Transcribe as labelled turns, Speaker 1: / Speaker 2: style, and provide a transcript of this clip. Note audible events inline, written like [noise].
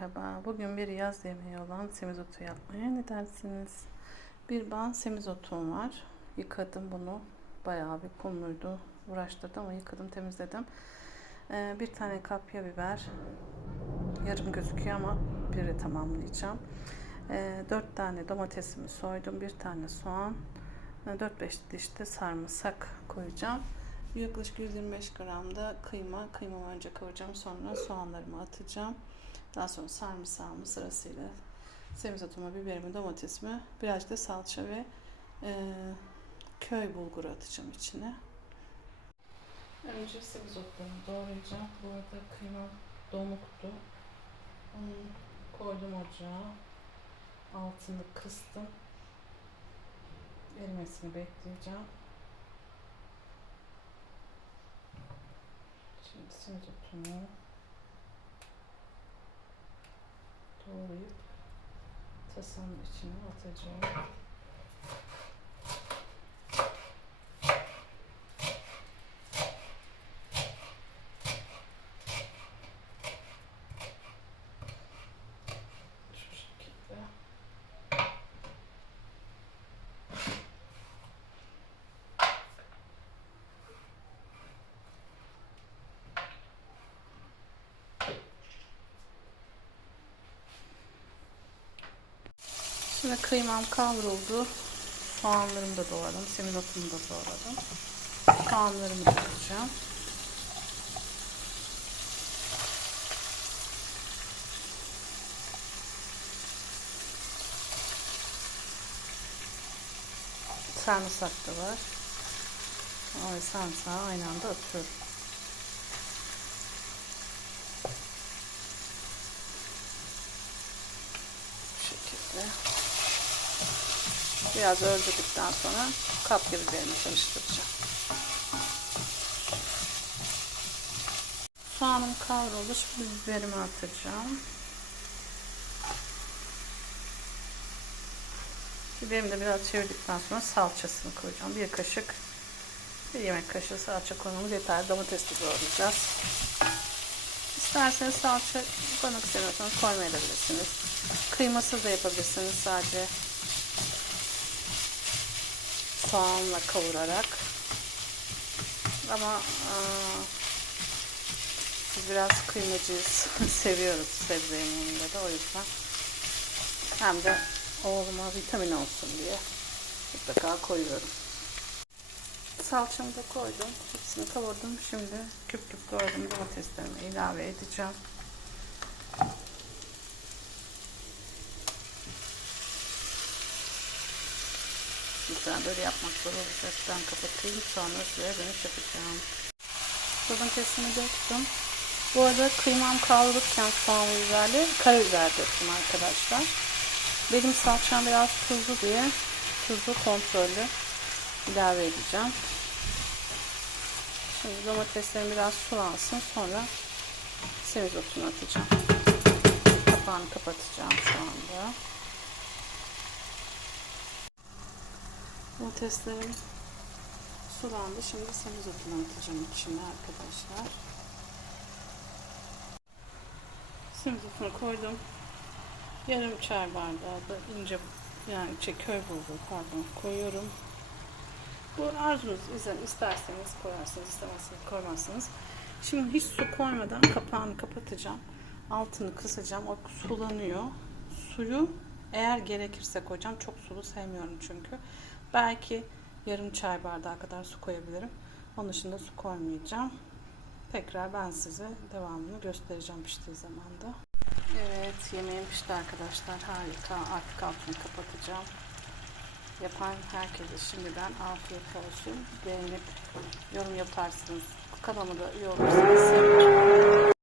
Speaker 1: Merhaba. Bugün bir yaz yemeği olan semizotu yapmaya ne dersiniz? Bir ban semizotum var. Yıkadım bunu. Bayağı bir kumluydu. Uğraştırdım ama yıkadım, temizledim. Ee, bir tane kapya biber. Yarım gözüküyor ama biri tamamlayacağım. Ee, dört tane domatesimi soydum. Bir tane soğan. 4-5 diş de sarımsak koyacağım. Yaklaşık 125 gram da kıyma. Kıymamı önce kavuracağım. Sonra soğanlarımı atacağım. Daha sonra sarımsağımı sırasıyla semizotumu, biberimi, domatesimi, birazcık da salça ve e, köy bulguru atacağım içine. Önce semizotlarımı doğrayacağım. Bu arada kıyma donuktu. Onu koydum ocağa. Altını kıstım. Erimesini bekleyeceğim. Şimdi semizotumu tasanın içine atacağım. Şu şekilde. Şimdi kıymam kavruldu. Soğanlarımı da doğradım. Semizotumu da doğradım. Soğanlarımı da koyacağım. Sarımsak da var. Ama sarımsağı aynı anda atıyorum. Bu şekilde. Biraz öldürdükten sonra kapya biberini karıştıracağım. Soğanım kavruldu. Şimdi biberimi atacağım. Biberimi de biraz çevirdikten sonra salçasını koyacağım. Bir kaşık, bir yemek kaşığı salça koymamız yeterli. Domates de doğrayacağız. İsterseniz salça koymak istemiyorsanız koymayabilirsiniz. Kıymasız da yapabilirsiniz sadece soğanla kavurarak. Ama aa, biz biraz kıymacıyız. [laughs] Seviyoruz sebze yemeğinde de o yüzden. Hem de oğluma vitamin olsun diye mutlaka koyuyorum. Salçamı da koydum. Hepsini kavurdum. Şimdi küp küp doğradım domateslerimi ilave edeceğim. Lütfen böyle yapmak zor olacak. Ben kapatayım. Sonra suya dönüş yapacağım. Domatesini döktüm. Bu arada kıymam kavrulurken soğan biberli karabiber döktüm arkadaşlar. Benim salçam biraz tuzlu diye tuzlu kontrollü ilave edeceğim. Şimdi domateslerim biraz sulansın. Sonra semizotunu atacağım. Kapağını kapatacağım şu anda. Domateslerim sulandı. Şimdi semizotunu atacağım içine arkadaşlar. Semizotunu koydum. Yarım çay bardağı da ince yani şey, köy bulgur pardon koyuyorum. Bu arzunuz izin isterseniz koyarsınız, istemezseniz koymazsınız. Şimdi hiç su koymadan kapağını kapatacağım. Altını kısacağım. O sulanıyor. Suyu eğer gerekirse koyacağım. Çok sulu sevmiyorum çünkü. Belki yarım çay bardağı kadar su koyabilirim. Onun dışında su koymayacağım. Tekrar ben size devamını göstereceğim piştiği zaman da. Evet yemeğim pişti arkadaşlar. Harika. Artık altını kapatacağım. Yapan herkese şimdiden afiyet olsun. Beğenip yorum yaparsınız. Kanalıma da üye olursanız.